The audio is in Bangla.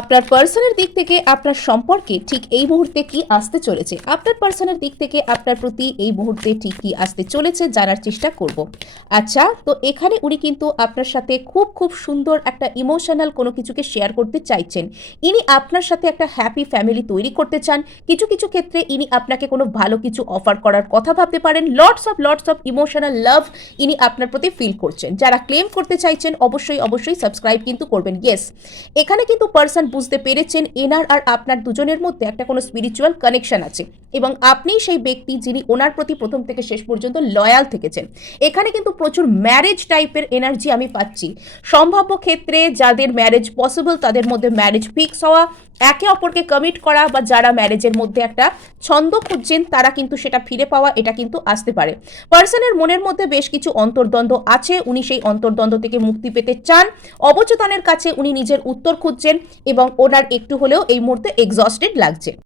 আপনার পার্সনের দিক থেকে আপনার সম্পর্কে ঠিক এই মুহূর্তে কি আসতে চলেছে, আপনার পার্সনের দিক থেকে আপনার প্রতি এই মুহূর্তে ঠিক কি আসতে চলেছে জানার চেষ্টা করব। আচ্ছা, তো এখানে উনি কিন্তু আপনার সাথে খুব খুব সুন্দর একটা ইমোশনাল কোনো কিছুকে শেয়ার করতে চাইছেন। ইনি আপনার সাথে একটা হ্যাপি ফ্যামিলি তৈরি করতে চান। কিছু কিছু ক্ষেত্রে ইনি আপনাকে কোনো ভালো কিছু অফার করার কথা ভাবতে পারেন। লটস অফ ইমোশনাল লাভ ইনি আপনার প্রতি ফিল করছেন। যারা ক্লেম করতে চাইছেন অবশ্যই অবশ্যই সাবস্ক্রাইব কিন্তু করবেন। ইয়েস, এখানে কিন্তু পার্সন বুঝতে পেরেছেন এনার আর আপনার দুজনের মধ্যে একটা কোনো স্পিরিচুয়াল কানেকশন আছে এবং আপনিই সেই ব্যক্তি যিনি ওনার প্রতি প্রথম থেকে শেষ পর্যন্ত লয়াল থেকেছেন। এখানে কিন্তু প্রচুর ম্যারেজ টাইপের এনার্জি আমি পাচ্ছি। সম্ভাব্য ক্ষেত্রে যাদের ম্যারেজ পসিবল তাদের মধ্যে ম্যারেজ ফিক্স হওয়া, একে অপরকে কমিট করা, বা যারা ম্যারেজের মধ্যে একটা ছন্দ খুঁজছেন তারা কিন্তু সেটা ফিরে পাওয়া, এটা কিন্তু আসতে পারে। পার্সনের মনের মধ্যে বেশ কিছু অন্তর্দ্বন্দ্ব আছে, উনি সেই অন্তর্দ্বন্দ্ব থেকে মুক্তি পেতে চান। অবচেতনের কাছে উনি নিজের উত্তর খুঁজছেন এবং ওনার একটু হলেও এই মুহূর্তে এক্সস্টেড লাগছে।